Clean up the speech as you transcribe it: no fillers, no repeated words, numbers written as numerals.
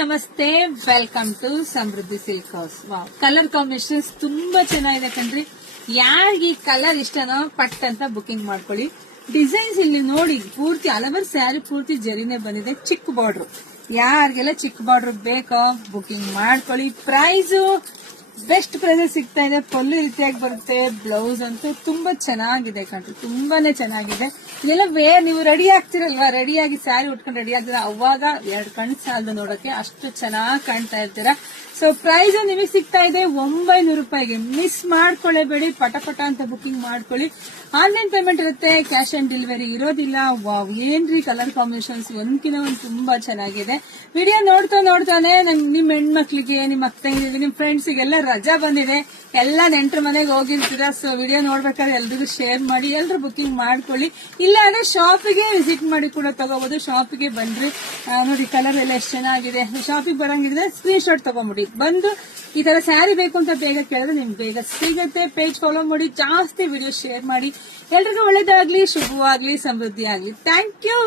ನಮಸ್ತೆ, welcome to Samruddhi silk house. Wow, colour combinations ತುಂಬಾ ಚೆನ್ನಾಗಿದೆ ಕಣ್ರಿ. ಯಾರಿಗೆ ಈ ಕಲರ್ ಇಷ್ಟನೋ ಪಟ್ ಅಂತ ಬುಕಿಂಗ್ ಮಾಡ್ಕೊಳ್ಳಿ. ಡಿಸೈನ್ಸ್ ಇಲ್ಲಿ ನೋಡಿ, ಪೂರ್ತಿ ಹಲವಾರು ಸ್ಯಾರಿ ಪೂರ್ತಿ ಜರಿನೇ ಬಂದಿದೆ. ಚಿಕ್ಕ ಬಾರ್ಡರ್, ಯಾರಿಗೆಲ್ಲ ಚಿಕ್ಕ ಬಾರ್ಡರ್ ಬೇಕೋ ಬುಕಿಂಗ್ ಮಾಡ್ಕೊಳ್ಳಿ. ಪ್ರೈಸ್ ಬೆಸ್ಟ್ ಪ್ರೈಸ್ ಸಿಗ್ತಾ ಇದೆ. ಪಲ್ಲು ರೀತಿಯಾಗಿ ಬರುತ್ತೆ. ಬ್ಲೌಸ್ ಅಂತೂ ತುಂಬಾ ಚೆನ್ನಾಗಿದೆ ಕಣ್ರಿ, ತುಂಬಾನೇ ಚೆನ್ನಾಗಿದೆ. ಇದೆಲ್ಲ ನೀವು ರೆಡಿ ಆಗ್ತಿರಲ್ವಾ, ರೆಡಿಯಾಗಿ ಸ್ಯಾರಿ ಉಟ್ಕೊಂಡು ರೆಡಿ ಆಗ್ತೀರಾ, ಅವಾಗ ಎರಡು ಕಣ್ ಸಾಲದು ನೋಡಕ್ಕೆ, ಅಷ್ಟು ಚೆನ್ನಾಗಿ ಕಾಣ್ತಾ ಇರ್ತೀರಾ. ಸೊ ಪ್ರೈಸ್ ನಿಮಗೆ ಸಿಗ್ತಾ ಇದೆ 900 ರೂಪಾಯಿಗೆ. ಮಿಸ್ ಮಾಡ್ಕೊಳ್ಳೇಬೇಡಿ, ಪಟ ಅಂತ ಬುಕಿಂಗ್ ಮಾಡ್ಕೊಳ್ಳಿ. ಆನ್ಲೈನ್ ಪೇಮೆಂಟ್ ಇರುತ್ತೆ, ಕ್ಯಾಶ್ ಆನ್ ಡೆಲಿವರಿ ಇರೋದಿಲ್ಲ. ವಾವ್, ಏನ್ರಿ ಕಲರ್ ಕಾಂಬಿನೇಷನ್ಸ್, ಒಂದ್ಕಿನ ಒಂದು ತುಂಬಾ ಚೆನ್ನಾಗಿದೆ. ವಿಡಿಯೋ ನೋಡ್ತಾನೆ ನಿಮ್ ಹೆಣ್ಮಕ್ಳಿಗೆ, ನಿಮ್ ಅಕ್ಕಂಗಿಗೆ, ನಿಮ್ ಫ್ರೆಂಡ್ಸಿಗೆಲ್ಲ ರಜಾ ಬಂದಿದೆ, ಎಲ್ಲ ನೆಂಟ್ರ ಮನೆಗೆ ಹೋಗಿರ್ತೀರಾ. ಸೊ ವಿಡಿಯೋ ನೋಡ್ಬೇಕಾದ್ರೆ ಎಲ್ರಿಗೂ ಶೇರ್ ಮಾಡಿ, ಎಲ್ರು ಬುಕಿಂಗ್ ಮಾಡ್ಕೊಳ್ಳಿ. ಇಲ್ಲ ಅಂದ್ರೆ ಶಾಪಿಗೆ ವಿಸಿಟ್ ಮಾಡಿ ಕೂಡ ತಗೋಬಹುದು. ಶಾಪಿಗೆ ಬಂದ್ರಿ ನೋಡಿ, ಕಲರ್ ಎಲ್ಲ ಎಷ್ಟು ಚೆನ್ನಾಗಿದೆ. ಶಾಪಿಗೆ ಬರಂಗಿದ್ರೆ ಸ್ಕ್ರೀನ್ ಶಾಟ್ ತಗೊಂಡ್ಬಿಡಿ. ಬಂದು ಈ ತರ ಸ್ಯಾರಿ ಬೇಕು ಅಂತ ಬೇಗ ಕೇಳಿದ್ರೆ ನಿಮ್ಗೆ ಬೇಗ ಸಿಗುತ್ತೆ. ಪೇಜ್ ಫಾಲೋ ಮಾಡಿ, ಜಾಸ್ತಿ ವಿಡಿಯೋ ಶೇರ್ ಮಾಡಿ. ಎಲ್ರಿಗೂ ಒಳ್ಳೇದಾಗ್ಲಿ, ಶುಭವಾಗ್ಲಿ, ಸಮೃದ್ಧಿ ಆಗ್ಲಿ. Thank you.